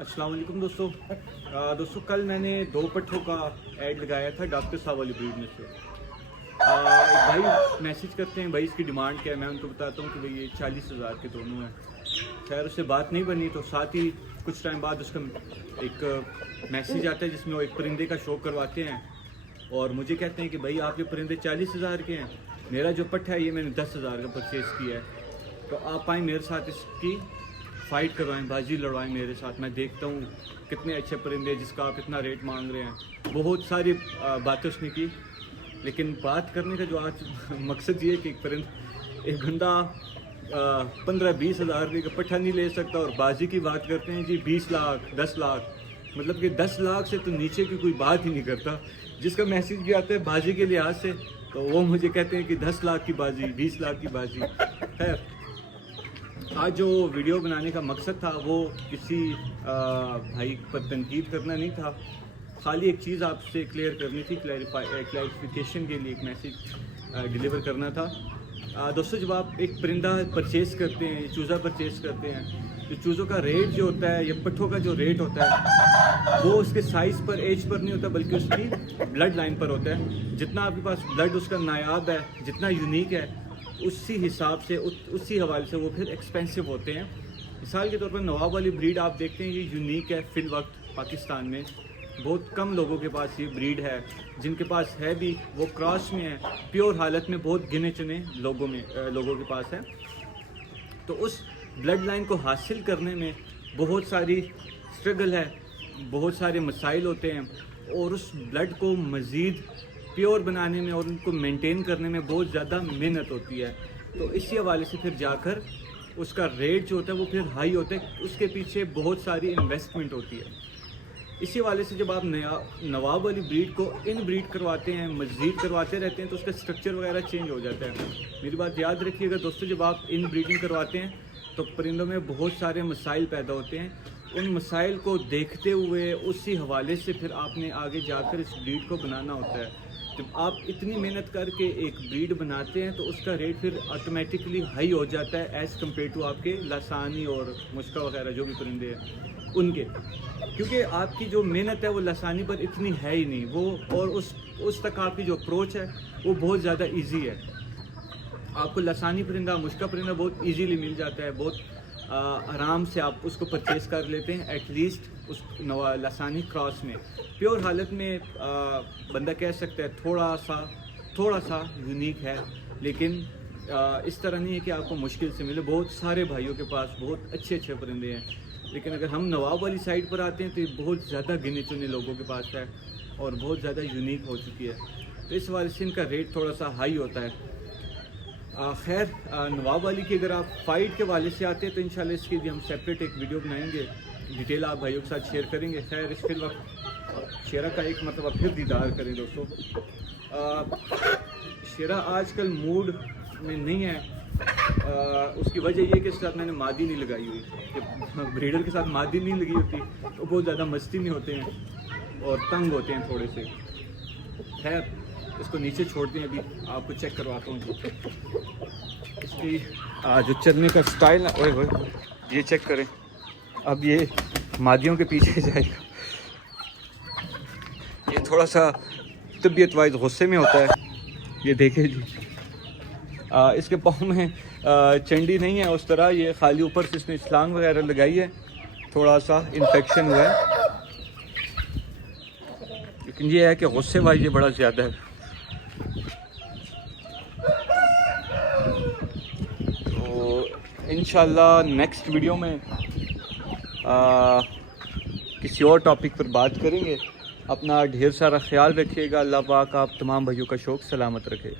अस्सलाम वालेकुम दोस्तों कल मैंने 2 पट्ठों का ऐड लगाया था डॉक्टर साहब वाली ब्रीड में से। एक भाई मैसेज करते हैं, भाई इसकी डिमांड क्या है। मैं उनको बताता हूँ कि भाई ये 40,000 के दोनों हैं। खैर उससे बात नहीं बनी, तो साथ ही कुछ टाइम बाद उसका एक मैसेज आता है जिसमें वो एक परिंदे का शो करवाते हैं और मुझे कहते हैं कि भाई आप ये परिंदे 40,000 के हैं, मेरा जो पट्ठा है ये मैंने 10,000 का परचेज़ किया है, तो आप आएँ मेरे साथ इसकी फ़ाइट करवाएं, बाजी लड़वाएं मेरे साथ। मैं देखता हूँ कितने अच्छे परिंदे जिसका आप इतना रेट मांग रहे हैं। बहुत सारी बातें उसने की, लेकिन बात करने का जो आज मकसद ये है कि एक बंदा 15-20 हज़ार रुपये का पट्ठा नहीं ले सकता और बाजी की बात करते हैं जी 20 लाख 10 लाख, मतलब कि 10 लाख से तो नीचे की कोई बात ही नहीं करता। जिसका मैसेज भी आता है बाजी के लिहाज से, तो वो मुझे कहते हैं कि 10 लाख की बाजी 20 लाख की बाजी। खैर आज जो वीडियो बनाने का मकसद था वो किसी भाई पर तनकीद करना नहीं था, खाली एक चीज़ आपसे क्लियर करनी थी, क्लैरिफिकेशन के लिए एक मैसेज डिलीवर करना था। दोस्तों जब आप एक परिंदा परचेज़ करते हैं, चूज़ा परचेज़ करते हैं, तो चूज़ों का रेट जो होता है या पट्ठों का जो रेट होता है वो उसके साइज़ पर, एज पर नहीं होता, बल्कि उसकी ब्लड लाइन पर होता है। जितना आपके पास ब्लड उसका नायाब है, जितना यूनिक है, उसी हिसाब से उसी हवाले से वो फिर एक्सपेंसिव होते हैं। मिसाल के तौर पर नवाब वाली ब्रीड आप देखते हैं ये यूनिक है। फ़िल वक्त पाकिस्तान में बहुत कम लोगों के पास ये ब्रीड है, जिनके पास है भी वो क्रॉस में है, प्योर हालत में बहुत गिने चुने लोगों के पास है। तो उस ब्लड लाइन को हासिल करने में बहुत सारी स्ट्रगल है, बहुत सारे मसाइल होते हैं और उस ब्लड को मज़ीद प्योर बनाने में और उनको मेंटेन करने में बहुत ज़्यादा मेहनत होती है। तो इसी हवाले से फिर जाकर उसका रेट जो होता है वो फिर हाई होता है, उसके पीछे बहुत सारी इन्वेस्टमेंट होती है। इसी हवाले से जब आप नवाब वाली ब्रीड को इन ब्रीड करवाते हैं, मज़ीद करवाते रहते हैं, तो उसका स्ट्रक्चर वगैरह चेंज हो जाता है। मेरी बात याद रखिएगा दोस्तों, जब आप इन ब्रीडिंग करवाते हैं तो परिंदों में बहुत सारे मसाइल पैदा होते हैं। उन मसाइल को देखते हुए उसी हवाले से फिर आपने आगे जाकर इस ब्रीड को बनाना होता है। जब आप इतनी मेहनत करके एक ब्रीड बनाते हैं तो उसका रेट फिर ऑटोमेटिकली हाई हो जाता है एज़ कम्पेयर टू आपके लसानी और मुश्का वगैरह जो भी परिंदे हैं उनके, क्योंकि आपकी जो मेहनत है वो लसानी पर इतनी है ही नहीं, वो और उस तक आपकी जो अप्रोच है वो बहुत ज़्यादा इजी है। आपको लसानी परिंदा, मुश्का परिंदा बहुत इजीली मिल जाता है, बहुत आराम से आप उसको परचेज़ कर लेते हैं। एटलीस्ट उस लसानी क्रॉस में प्योर हालत में बंदा कह सकता है थोड़ा सा यूनिक है, लेकिन इस तरह नहीं है कि आपको मुश्किल से मिले। बहुत सारे भाइयों के पास बहुत अच्छे परिंदे हैं, लेकिन अगर हम नवाब वाली साइड पर आते हैं तो ये बहुत ज़्यादा गिने चुने लोगों के पास है और बहुत ज़्यादा यूनिक हो चुकी है। तो इस वजह से इनका रेट थोड़ा सा हाई होता है। खैर नवाब वाली की अगर आप फ़ाइट के वाले से आते हैं तो इंशाल्लाह इसके लिए हम सेपरेट एक वीडियो बनाएंगे, डिटेल आप भाइयों के साथ शेयर करेंगे। खैर इस वक्त शेरा का एक मतलब फिर दीदार करें दोस्तों। शेरा आजकल मूड में नहीं है, उसकी वजह ये कि इसके साथ मैंने मादी नहीं लगाई हुई। जब ब्रीडर के साथ मादी नहीं लगी होती तो बहुत ज़्यादा मस्ती में होते हैं और तंग होते हैं थोड़े से। खैर इसको नीचे छोड़ते हैं, अभी आपको चेक करवाता हूँ इसकी जो चलने का स्टाइल है। ओए ओए ये चेक करें, अब ये मादियों के पीछे जाएगा। ये थोड़ा सा तबीयत वाइज गुस्से में होता है, ये देखे जी। इसके पाँव में चंडी नहीं है उस तरह, ये खाली ऊपर से इसने छलांग वगैरह लगाई है, थोड़ा सा इन्फेक्शन हुआ है, लेकिन ये है कि गुस्से वाइज ये बड़ा ज़्यादा है। तो इंशाल्लाह नेक्स्ट वीडियो में किसी और टॉपिक पर बात करेंगे। अपना ढेर सारा ख्याल रखिएगा। अल्लाह पाक आप तमाम भाइयों का शौक़ सलामत रखे।